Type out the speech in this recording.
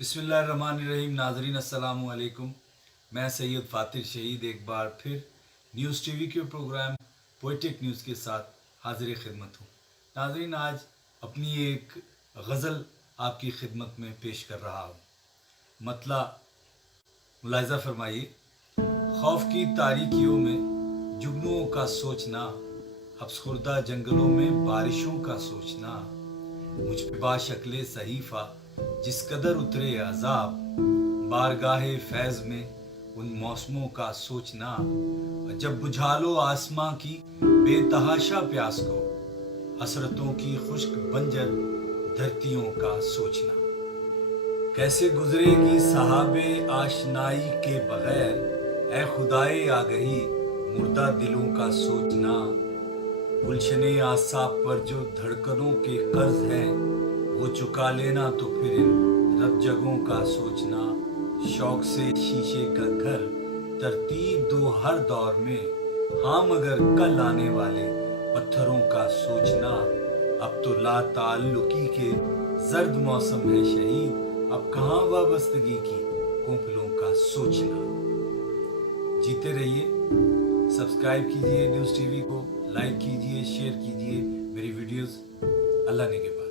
बिस्मिल्लाहिर्रहमानिर्रहीम। नाजरीन अस्सलाम वालेकुम। मैं सैयद फ़ातिर शहीद एक बार फिर न्यूज़ टीवी के प्रोग्राम पोइटिक न्यूज़ के साथ हाजिर खिदमत हूँ। नाजरीन, आज अपनी एक गज़ल आपकी खिदमत में पेश कर रहा हूँ। मतला मुलाहिज़ा फरमाइए। खौफ की तारीकियों में जुगनुओं का सोचना, हब्सखुर्दा जंगलों में बारिशों का सोचना, मुझ पे बाशक्ले सहीफ़ा जिस कदर उतरे अज़ाब, बारगाहे फैज़ में उन मौसमों का सोचना, जब बुझा लो आसमां की बेतहाशा प्यास को, हसरतों की खुश्क बंजर धरतियों का सोचना। कैसे गुजरेगी सहाबे आशनाई के बगैर, ए खुदाए आगही मुर्दा दिलों का सोचना। गुलशने आसाब पर जो धड़कनों के कर्ज हैं, वो चुका लेना तो फिर इन रब जगों का सोचना। शौक से शीशे का घर तरतीब दो हर दौर में, हाँ मगर कल आने वाले पत्थरों का सोचना। अब तो ला ताल्लुकी के जर्द मौसम है शहीद, अब कहाँ वाबस्तगी की कोंपलों का सोचना। जीते रहिए, सब्सक्राइब कीजिए न्यूज़ टीवी को, लाइक कीजिए, शेयर कीजिए मेरी वीडियोस। अल्लाह ने के बाद।